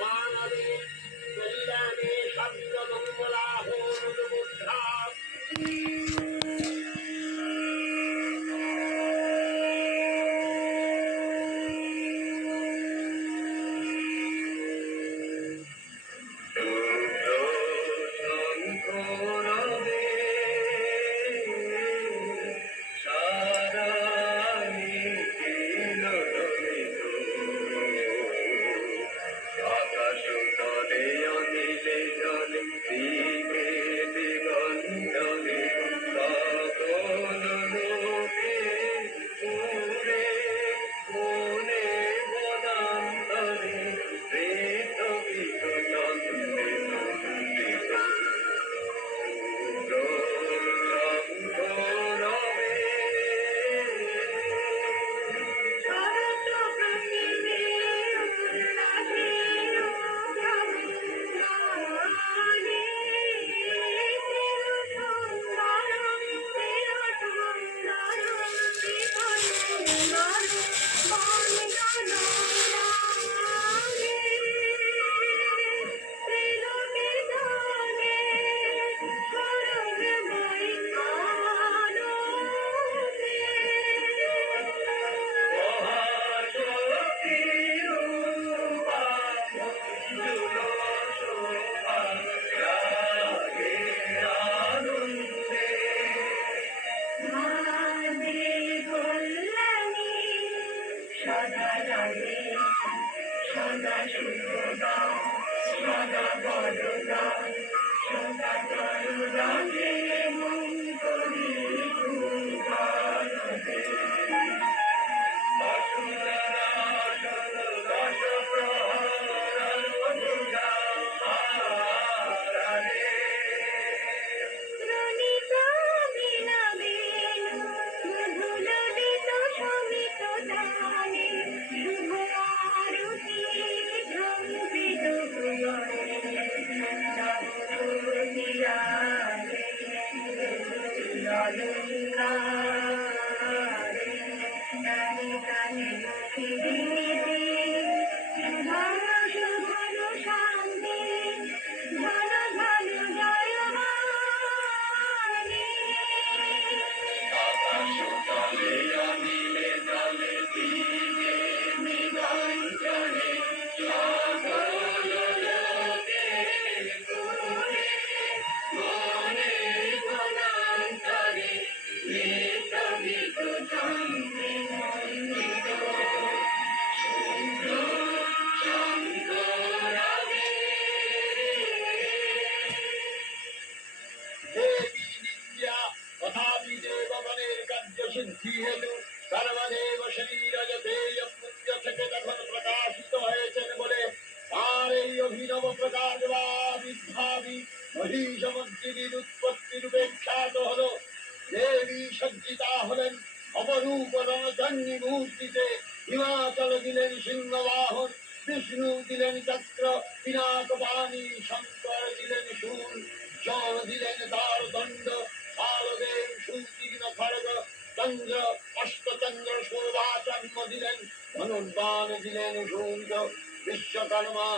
মানবে কল্যাণে সর্বমঙ্গলাহ বুদ্ধা। সর্বদেব শরীরজতে থেকে যখন প্রকাশিত হয়েছেন বলে তার এই অভিনব প্রকাশবাদী মহিষমদ্দিনীর উৎপত্তি রূপে খ্যাত হল। দেবী সজ্জিতা হলেন অপরূপ রণচন্ডী মূর্তিতে। হিমাচল দিলেন সিংহবাহন, বিষ্ণু দিলেন চক্র পিনাকপাণি, শঙ্কর দিলেন শূল, যম দিলেন তার দণ্ড, কালদেব সুতীর্ণ খড়গ, চন্দ্র অষ্টচন্দ্র শোভাচন্দ্র দিলেন, ধনুর্বাণ দিলেন সূর্য, বিশ্বকর্মা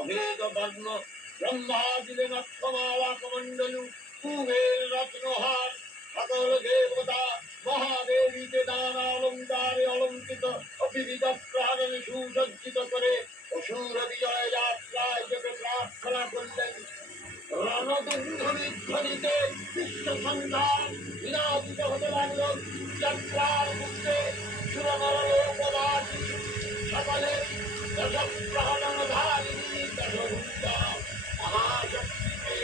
অভেদ বর্ণ, ব্রহ্মা দিলেন অক্ষমালাকমণ্ডলু, কুবের রত্নহার, সকল দেবতা মহাদেবীকে নানা অলঙ্কারে অলঙ্কৃত বিবিধ প্রাণে সুসজ্জিত করে অসুর বিজয় যাত্রায় যোগে প্রার্থনা করলেন। রণদুন্ধুরিধ্বনিতে বিশ্ব সন্ধান বিরাজিত হতে লাগল। যাত্রার মুখে সুরনরলোকবাসী সকলে দশপ্রাণধারিণী দশভুজা মহাশক্তিকে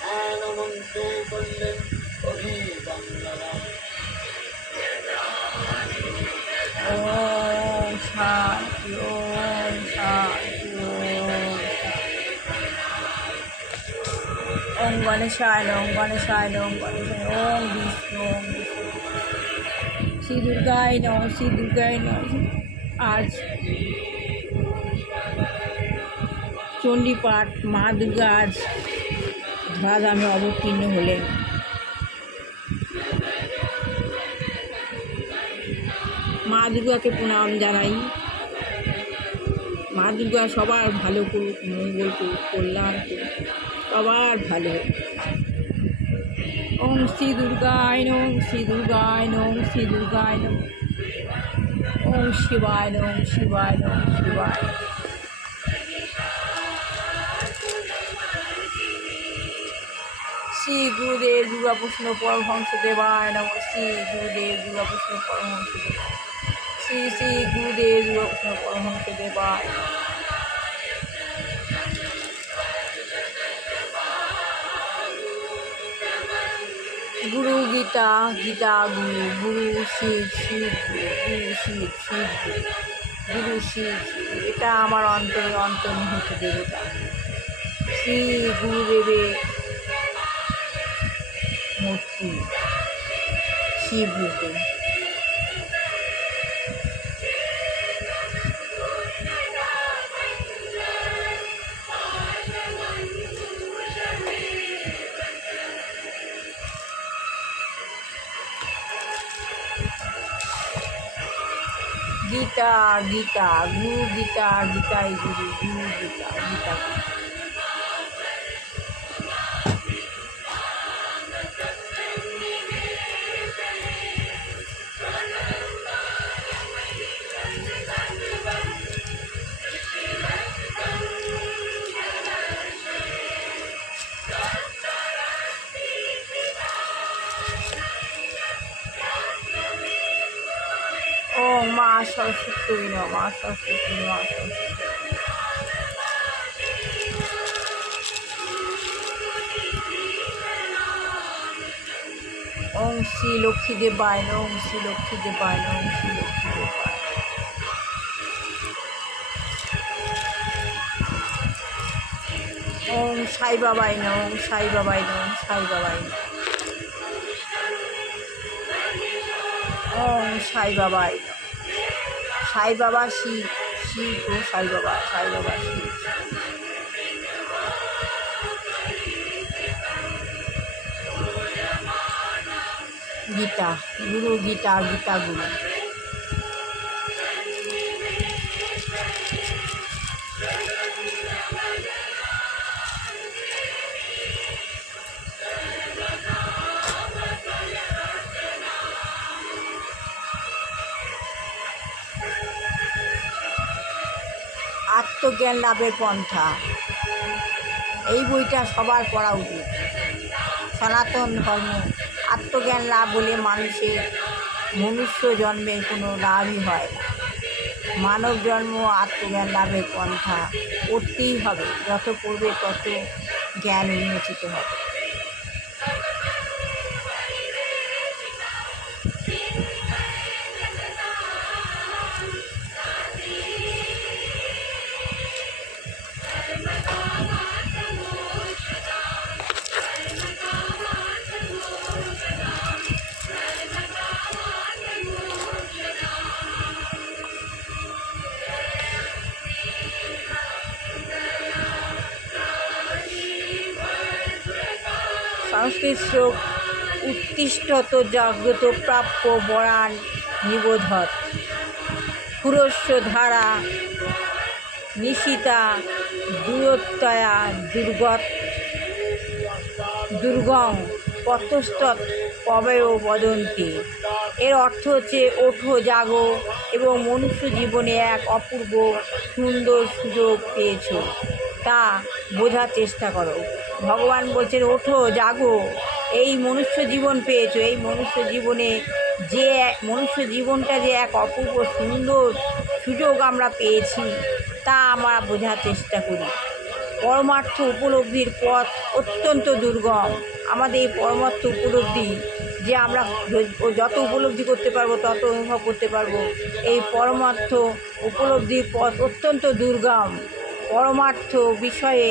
ধ্যানমন্ত্রে করলেন অভিবন্দনা। ওম শান্তি, ওম শান্তি, ওম গণেশায় নমঃ, গণেশায় নমঃ, গণেশায় ওম বিষ্ণু, ওম বিষ্ণু, শ্রী দুর্গায় নমঃ, শ্রী দুর্গায় নমঃ। আজ চণ্ডীপাঠ মা দুর্গা আজ ধরাধামে অবতীর্ণ হলেন। মা দুর্গাকে প্রণাম জানাই। মা দুর্গা সবার ভালো করুক, মঙ্গল করুক, কল্যাণ করুক, সবার ভালো হোক। ওম শ্রী দুর্গায় নমঃ, শ্রী দুর্গায় নমঃ, শ্রী দুর্গায় নমঃ। ওম শিবায় নমঃ, শিবায় নমঃ, শিবায়। শ্রী গুরুদেব দুর্গাপ্রসন্ন পরমহংস দেবায় নমঃ, শ্রী গুরুদেব দুর্গাপ্রসন্ন পরমহংস দেবায়, শ্রী শ্রী গুরুদেব দুর্গাপ্রসন্ন পরমহংস দেবায়। গুরু গীতা, গীতা গুরু, গুরু শিব, শিব গুরু, গুরু শিব, শিব গুরু, গুরু শিব, শিব। এটা আমার অন্তরে অন্তর্নিহিত দেবতা শ্রী গুরুদেবের মূর্তি, শিব রূপে। গীতা, গীতা গুরু, গীতা, গীতাই গুরু, গুরু গীতা, গীতা গুরু। ও মা সরস্বতী নমঃ, মা সরস্বতী, মা সরস্বতী। ওম শ্রী লক্ষ্মী দেবায় নমঃ, ওম শ্রী লক্ষ্মী দেবায় নমঃ, ওম শ্রী লক্ষ্মী দেবায়। ওম সাই বাবাই নমঃ, ওম সাই বাবাই নমঃ, ওম সাই বাবাই নমঃ। ওম সাই বাবাই নমঃ। সাই বাবা শিব, শিব ও সাই বাবা, সাই বাবা শিব। গীতা গুরু, গীতা, গীতা গুরু। আত্মজ্ঞান লাভের পন্থা, এই বইটা সবার পড়া উচিত। সনাতন ধর্ম আত্মজ্ঞান লাভ হলে মানুষের মনুষ্য জন্মের কোনো লাভই হয় না। মানব জন্ম আত্মজ্ঞান লাভের পন্থা করতেই হবে, যত পড়বে তত জ্ঞান উন্মোচিত হবে। সংস্কৃত শ্লোক উত্তিষ্ঠত জাগ্রত প্রাপ্য বরান নিবোধত পুরস্য ধারা নিশিতা দূরত্বয়া দুর্গং পথস্তৎ কবেও বদন্তি। এর অর্থ হচ্ছে ওঠো, জাগো এবং মনুষ্য জীবনে এক অপূর্ব সুন্দর সুযোগ পেয়েছো, তা বোঝার চেষ্টা করো। ভগবান বলছেন ওঠো, জাগো, এই মনুষ্য জীবন পেয়েছো, এই মনুষ্য জীবনে যে মনুষ্য জীবনটা যে এক অপূর্ব সুন্দর সুযোগ আমরা পেয়েছি, তা আমরা বোঝার চেষ্টা করি। পরমার্থ উপলব্ধির পথ অত্যন্ত দুর্গম। আমাদের এই পরমার্থ উপলব্ধি যে আমরা যত উপলব্ধি করতে পারবো তত অনুভব করতে পারবো, এই পরমার্থ উপলব্ধির পথ অত্যন্ত দুর্গম। পরমার্থ বিষয়ে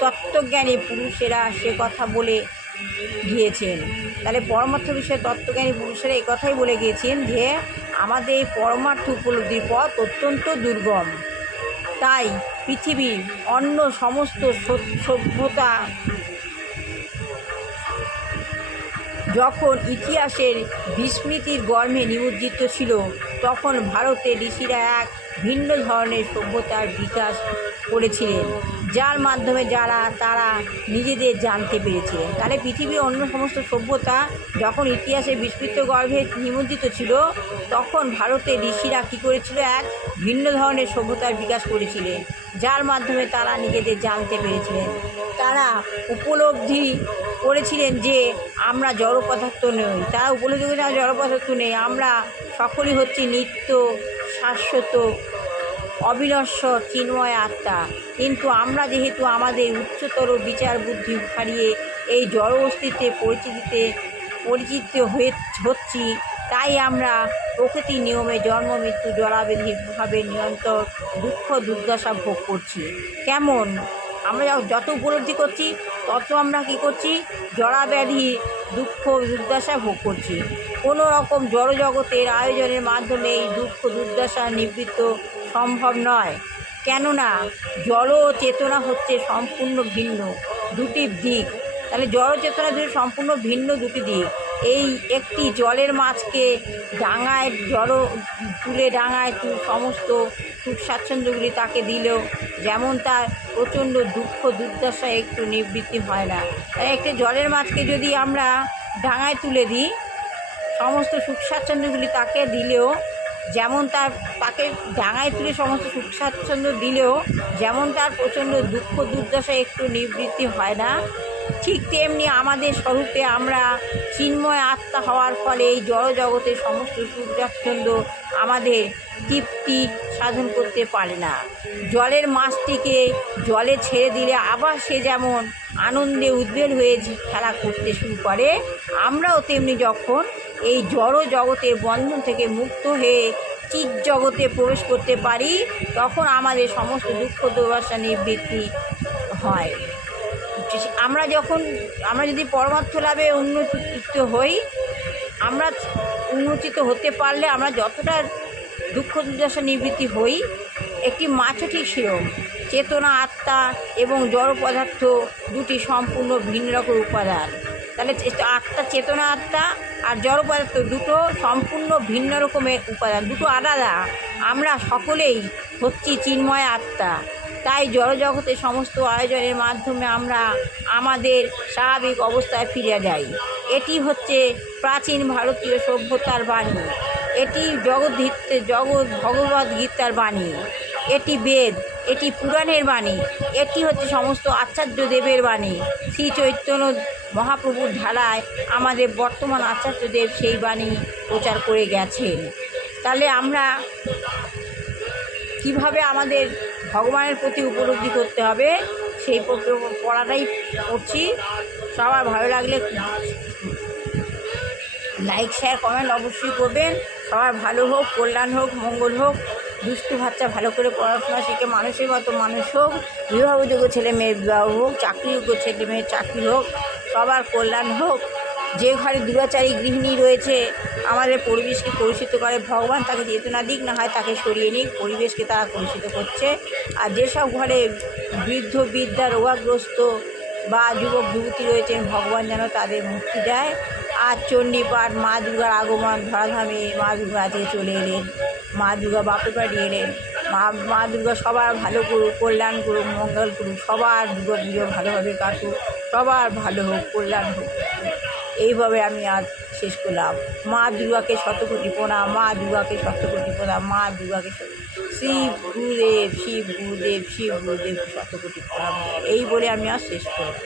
তত্ত্বজ্ঞানী পুরুষেরা সে কথা বলে গিয়েছেন। তাহলে পরমার্থ বিষয়ে তত্ত্বজ্ঞানী পুরুষেরা এই কথাই বলে গিয়েছেন যে আমাদের পরমার্থ উপলব্ধির পথ অত্যন্ত দুর্গম। তাই পৃথিবীর অন্য সমস্ত সভ্যতা যখন ইতিহাসের বিস্মৃতির গর্ভে নিমজ্জিত ছিল, তখন ভারতের ঋষিরা এক ভিন্ন ধরনের সভ্যতার বিকাশ করেছিলেন, যার মাধ্যমে তারা নিজেদের জানতে পেরেছিলেন। তাহলে পৃথিবীর অন্য সমস্ত সভ্যতা যখন ইতিহাসে বিস্মৃত গর্ভে নিমজ্জিত ছিল, তখন ভারতের ঋষিরা কী করেছিল? এক ভিন্ন ধরনের সভ্যতার বিকাশ করেছিলেন, যার মাধ্যমে তারা নিজেদের জানতে পেরেছিলেন। তারা উপলব্ধি করেছিলেন যে আমরা জড় পদার্থ নই। তারা উপলব্ধি করেছিলেন জড় পদার্থ নেই, আমরা সকলেই হচ্ছি নিত্য, শাশ্বত, অবিনশ্বর চিন্ময় আত্মা। কিন্তু আমরা যেহেতু আমাদের উচ্চতর বিচার বুদ্ধি হারিয়ে এই জড় অস্তিত্বে পরিচিত হচ্ছি, তাই আমরা প্রকৃতির নিয়মে জন্ম মৃত্যু জরাব্যাধিভাবে নিরন্তর দুঃখ দুর্দশা ভোগ করছি। কেমন? আমরা যত উপলব্ধি করছি তত আমরা কী করছি? জরাব্যাধি দুঃখ দুর্দশা ভোগ করছি। কোনো রকম জড়জগতের আয়োজনের মাধ্যমে এই দুঃখ দুর্দশা নিবৃত্ত সম্ভব নয়, কেননা জড় ও চেতনা হচ্ছে সম্পূর্ণ ভিন্ন দুটি দিক। তাহলে জড় চেতনা দুটি সম্পূর্ণ ভিন্ন দুটি দিক। এই একটি জলের মাছকে ডাঙায় ডাঙায় সমস্ত সুখ স্বাচ্ছন্দ্যগুলি তাকে দিলেও যেমন তার প্রচণ্ড দুঃখ দুর্দশা একটু নিবৃত্তি হয় না। তাই একটি জলের মাছকে যদি আমরা ডাঙায় তুলে দিই, সমস্ত সুখ স্বাচ্ছন্দ্যগুলি তাকে দিলেও যেমন তাকে ডাঙায় তুলে সমস্ত সুখ স্বাচ্ছন্দ্য দিলেও যেমন তার প্রচণ্ড দুঃখ দুর্দশা একটু নিবৃত্তি হয় না, ঠিক তেমনি আমাদের স্বরূপে আমরা চিন্ময় আত্মা হওয়ার ফলে এই জড়জগতের সমস্ত সুখ স্বাচ্ছন্দ্য আমাদের তৃপ্তি সাধন করতে পারে না। জলের মাছটিকে জলে ছেড়ে দিলে আবার সে যেমন আনন্দে উদ্বেল হয়ে খেলা করতে শুরু করে, আমরাও তেমনি যখন এই জড় জগতের বন্ধন থেকে মুক্ত হয়ে চিৎ জগতে প্রবেশ করতে পারি, তখন আমাদের সমস্ত দুঃখ দুর্দশা নিবৃত্তি হয়। আমরা যদি পরমার্থ লাভে উন্নতিত হই, আমরা উন্নতিত হতে পারলে আমরা যতটা দুঃখ দুর্দশা নিবৃত্তি হই, একটি মাছও ঠিক সেরকম। চেতনা আত্মা এবং জড় পদার্থ দুটি সম্পূর্ণ ভিন্ন রকম উপাদান। তাহলে আত্মা, চেতনা আত্মা আর জড় পদার্থ দুটো সম্পূর্ণ ভিন্ন রকমের উপাদান, দুটো আলাদা। আমরা সকলেই হচ্ছি চিন্ময় আত্মা। তাই জড়জগতের সমস্ত আয়োজনের মাধ্যমে আমরা আমাদের স্বাভাবিক অবস্থায় ফিরে যাই। এটি হচ্ছে প্রাচীন ভারতীয় সভ্যতার বাণী, এটি ভগবদ্ গীতার বাণী, এটি বেদ, এটি পুরাণের বাণী, এটি হচ্ছে সমস্ত আচার্য দেবের বাণী। শ্রী চৈতন্য মহাপ্রভুর ধারায় আমাদের বর্তমান আচার্যদেব সেই বাণী প্রচার করে গেছেন। তাহলে আমরা কিভাবে আমাদের ভগবানের প্রতি উপলব্ধি করতে হবে সেই পড়াটাই করছি। সবার ভালো লাগলে লাইক শেয়ার কমেন্ট অবশ্যই করবেন। সবার ভালো হোক, কল্যাণ হোক, মঙ্গল হোক। দুষ্টু বাচ্চা ভালো করে পড়াশোনা শিখে মানুষের মতো মানুষ হোক, বিবাহযোগ্য ছেলে মেয়ের বিবাহ হোক, চাকরিযোগ্য ছেলে মেয়ের চাকরি হোক, সবার কল্যাণ হোক। যে ঘরে দুরাচারী গৃহিণী রয়েছে, আমাদের পরিবেশকে কলুষিত করে, ভগবান তাকে চেতনা দিক, না হয় তাকে সরিয়ে নিক। পরিবেশকে তারা কলুষিত করছে। আর যেসব ঘরে বৃদ্ধ বৃদ্ধা রোগাগ্রস্ত বা যুবক যুবতী রয়েছেন, ভগবান যেন তাদের মুক্তি দেয়। আর চণ্ডীপাঠ, মা দুর্গার আগমন, ধরাধামে মা দুর্গা আজকে চলে এলেন, মা দুর্গা বাপের বাড়ি এলেন। মা দুর্গা সবার ভালো করুক, কল্যাণ করুক, মঙ্গল করুক, সবার দুর্গা পুজো ভালোভাবে কাটুক, সবার ভালো হোক, কল্যাণ হোক। এইভাবে আমি আজ শেষ করলাম। মা দুর্গাকে শতকোটি প্রণাম, মা দুর্গাকে শতকোটি প্রণাম, মা দুর্গাকে শিব গুরুদেব, শিব গুরুদেব, শিব গুরুদেব শতকোটি প্রণাম। এই বলে আমি আজ শেষ করলাম।